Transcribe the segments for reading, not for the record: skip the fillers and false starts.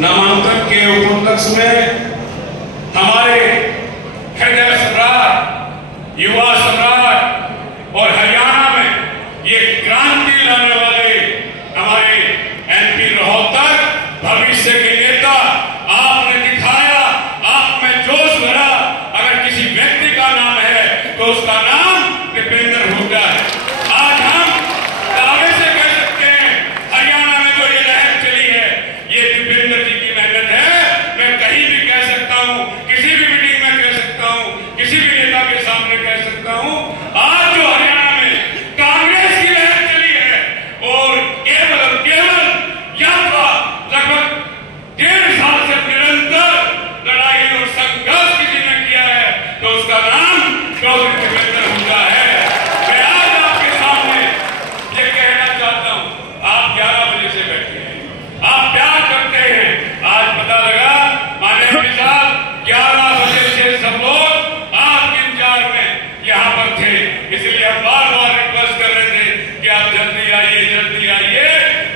नामांकन के उपलक्ष में हमारे हृदय सम्राट, युवा सम्राट और हरियाणा में ये क्रांति लाने वाले हमारे एमपी रोहतक भविष्य के नेता आपने दिखाया, आप में जोश भरा। अगर किसी व्यक्ति का नाम है तो उसका नाम दीपेंद्र हुड्डा है। आज हम दावे से कह सकते हैं हरियाणा में जो ये लहर चली है ये दीपेंद्र जी की मेहनत है। मैं कहीं भी कह सकता हूं, किसी भी मीटिंग में कह सकता हूं, किसी भी नेता के सामने कह सकता हूं, आज जो हरियाणा में कांग्रेस की लहर चली है और केवल यात्रा लगभग 1.5 साल से निरंतर लड़ाई और संघर्ष किसी ने किया है तो उसका नाम चौधरी दीपेंद्र हुड्डा है। मैं आज आपके सामने ये कहना चाहता हूं, आप 11 बजे से बैठे हैं, आप प्यार करते हैं। आज पता लगा माननीय साहब 11 बजे से सब लोग आपके इंतजार में यहां पर थे, इसलिए हम बार बार रिक्वेस्ट कर रहे थे कि आप जल्दी आइए, जल्दी आइए।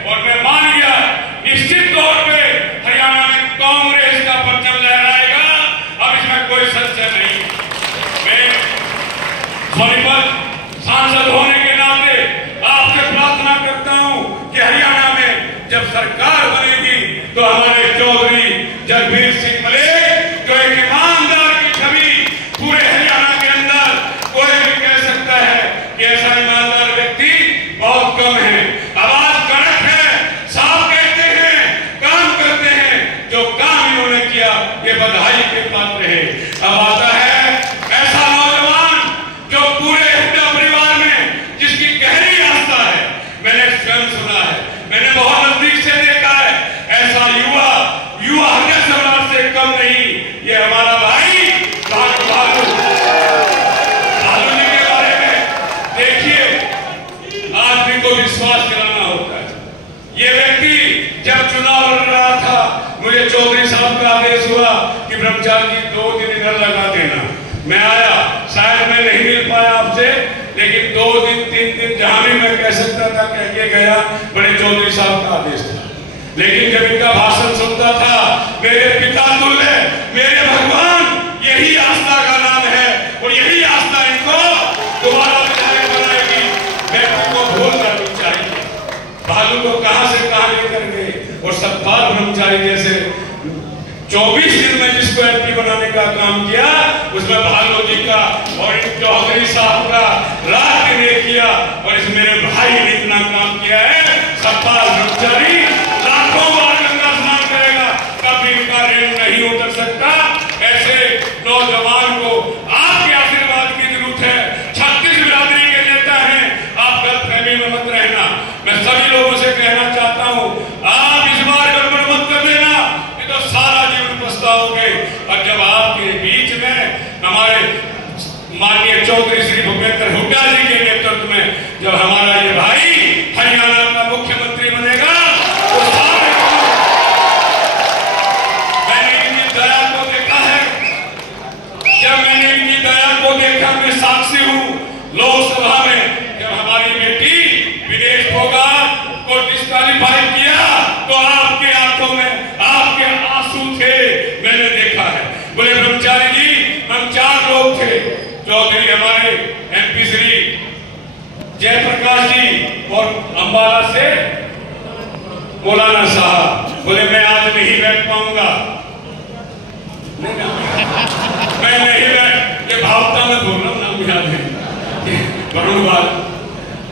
और मैं मान गया निश्चित तौर पे हरियाणा में कांग्रेस का परचम लहराएगा। अब इसमें कोई संशय नहीं। मैं सोनीपत सांसद होने के नाते आपसे प्रार्थना करता हूं कि हरियाणा में जब सरकार बनेगी तो हमारे चौधरी जगबीर सिंह मलिक जो एक ईमानदार की छवि पूरे हरियाणा के अंदर कोई भी कह सकता है कि ऐसा ईमानदार व्यक्ति बहुत कम है। आवाज कड़क है, साफ कहते हैं, काम करते हैं। जो काम इन्होंने किया ये बधाई के पात्र है। अब आता है ऐसा नौजवान जो पूरे हुड्डा परिवार में जिसकी गहरी आस्था है। मैंने स्वयं सुना है, मैंने बहुत नजदीक से देखा है। ऐसा युवा हृदय सम्राट से कम नहीं। ये हमारा भाई भालू जी के बारे में देखिए, आदमी को विश्वास कराना होता है। ये व्यक्ति जब चुनाव लड़ रहा था, मुझे चौधरी साहब का आदेश हुआ कि ब्रह्मचारी जी 2 दिन इधर लगा देना। मैं आया, शायद मैं नहीं मिल पाया आपसे, लेकिन 2 दिन 3 दिन जहां भी मैं कह सकता था कह के गया। बड़े चौधरी साहब का आदेश था, लेकिन जब इनका भाषण सुनता था, मेरे पिता तुल्य, मेरे भगवान, यही आस्था का नाम है और यही आस्था इनको दोबारा विधायक बनाएगी। व्यक्ति को भूल करनी चाहिए। भालू को कहां से कहां लेकर गए और सतपाल ब्रह्मचारी जैसे 24 दिन में जिसको एमपी बनाने का काम किया, उसमें भालू जी का और चौधरी साहब का रात दिन किया। और इस मेरे भाई ने इतना काम किया है। सतपाल ब्रह्मचारी लाखों बार गंगा स्नान करेगा, कभी इनका ऋण नहीं उतर सकता। ऐसे नौजवान को आपके आशीर्वाद की जरूरत है। 36 बिरादरी के नेता हैं, आप गलतफहमी में मत रहना। मैं सभी लोगों से कहना चाहता हूं, आप इस बार गड़बड़ मत कर देना, नहीं तो सारा जीवन पछताओगे। और जब आपके बीच में हमारे माननीय चौधरी श्री भूपेंद्र हुड्डा जी के नेतृत्व में जब हमारा ये भाई हरियाणा का मुख्यमंत्री बनेगा तो मैंने इनकी दया को देखा है। जब मैंने इनकी दया को देखा, मैं साक्षी हूं। लोकसभा में जब हमारी बेटी विदेश फोगाट को डिस्क्वालीफाई किया तो आपके आंखों में आपके आंसू थे, मैंने देखा है। बोले ब्रह्मचारी जी, हम 4 लोग थे। चौधरी हमारे एमपी श्री जयप्रकाश जी और अंबाला से मौलाना साहब। बोले मैं आज नहीं बैठ पाऊंगा, मैं नहीं बैठ, ये भावता में बोल रहा हूं, नाम याद है वरुण।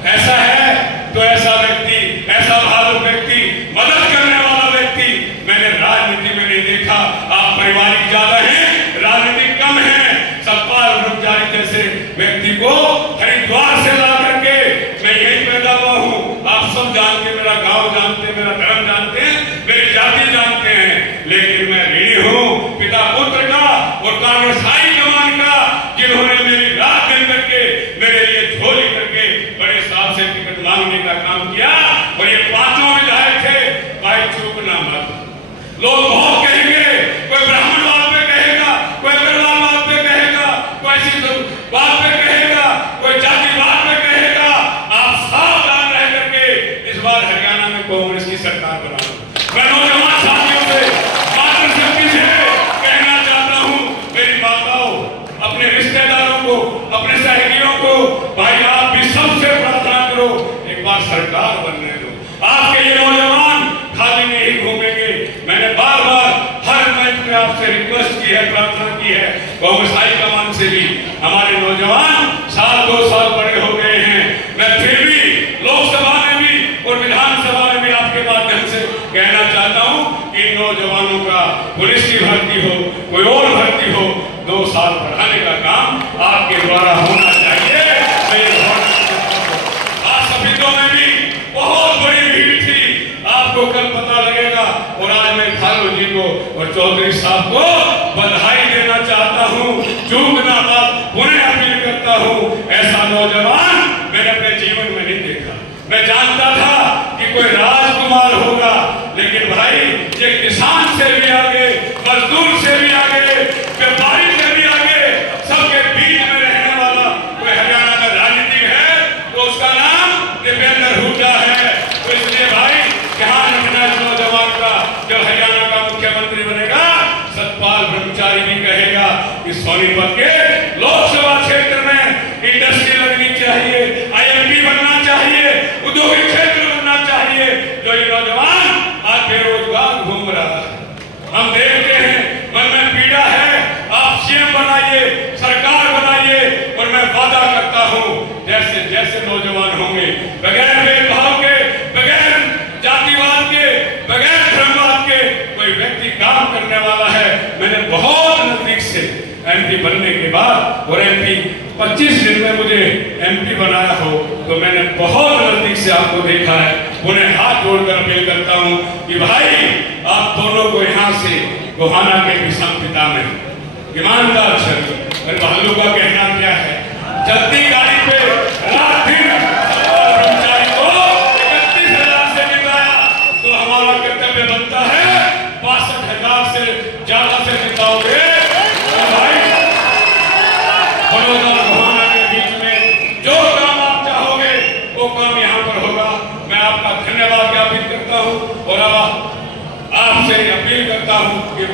ऐसा है तो ऐसा व्यक्ति, ऐसा भालू व्यक्ति, मदद करने वाला व्यक्ति मैंने राजनीति में नहीं देखा। आप पारिवारिक ज्यादा हैं, राजनीति कम है। सतपाल ब्रह्मचारी जैसे व्यक्ति को हरिद्वार से ला करके, मैं यही पैदा हुआ हूं, आप सब जानते, मेरा गांव जानते, मेरा धर्म जानते हैं, मेरी जाति जानते हैं, लेकिन मैं ऋणी हूं पिता पुत्र का और कांग्रेस हाईकमान का, जिन्होंने मेरी रात दिन करके मेरे लिए झोली करके बड़े साहब से टिकट मांगने का काम किया। और ये 5 विधायक थे। भाई चूकना मत। लोग बहुत कहेंगे, कोई ब्राह्मण बात पे कहेगा, कोई अग्रवाल बात पे कहेगा, कोई ऐसी बात पे कहेगा, कोई जाति बात पे कहेगा। आप सावधान रह करके इस बार हरियाणा में कांग्रेस की सरकार बनाओ। मैं नौजवान साथियों से की है, प्रार्थना की है। कांग्रेस हाईकमान से भी हमारे नौजवान साल 2 साल बड़े हो गए हैं। मैं फिर भी लोकसभा में भी और विधानसभा में भी आपके माध्यम से कहना चाहता हूं कि नौजवानों का पुलिस की भर्ती हो, कोई और भर्ती हो, 2 साल बढ़ाने का काम आपके द्वारा होना चाहिए। शहीदों में भी बहुत बड़ी भीड़ थी, आपको कल पता लगेगा। और आज मैं फारूक जी को और चौधरी साहब को बधाई देना चाहता हूँ। चूकना बात पुनः अपील करता हूँ, ऐसा नौजवान मैंने अपने जीवन में नहीं देखा। मैं जानता था कि कोई राजकुमार होगा, लेकिन भाई ये किसान से भी आगे, मजदूर से भी आगे, व्यापारी से भी आगे, सबके बीच में रहने वाला कोई हरियाणा में राजनीति है तो उसका नाम दीपेंद्र हुड्डा है। तो इसलिए भाई ध्यान रखना इस नौजवान का। जब हरियाणा का मुख्यमंत्री बनेगा, सतपाल ब्रह्मचारी भी कहेगा कि सोनीपत के लोकसभा क्षेत्र में इंडस्ट्री लगनी चाहिए, IMP बनना चाहिए, उद्योगिक क्षेत्र बनना चाहिए। जो ये नौजवान आज बेरोजगार घूम रहा है, हम देखते हैं, मन में पीड़ा है। आप CM बनाइए, सरकार बनाइए, और मैं वादा करता हूं जैसे जैसे नौजवान होंगे, बगैर भेदभाव के, बगैर जातिवाद के, बगैर धर्मवाद के कोई व्यक्ति काम करने वाला है। मैंने बहुत नजदीक से MP बनने के बाद, और MP 25 दिन में मुझे MP बनाया हो, तो मैंने बहुत नजदीक से आपको देखा है। उन्हें हाथ जोड़कर अपील करता हूं कि भाई आप दोनों को यहाँ से गोहाना के विषम पिता में ईमानदार छवि, और भालू का कहना क्या है, चलती गाड़ी पे रात दिन ब्रह्मचारी को 31,000 से जिताया, तो हमारा कर्तव्य बनता है 62,000 से ज्यादा से जिताओगे। बड़ौदा गोहाना के बीच में जो काम आप चाहोगे वो काम यहाँ पर होगा। मैं आपका धन्यवाद ज्ञापित करता हूँ और अब आपसे अपील करता हूँ कि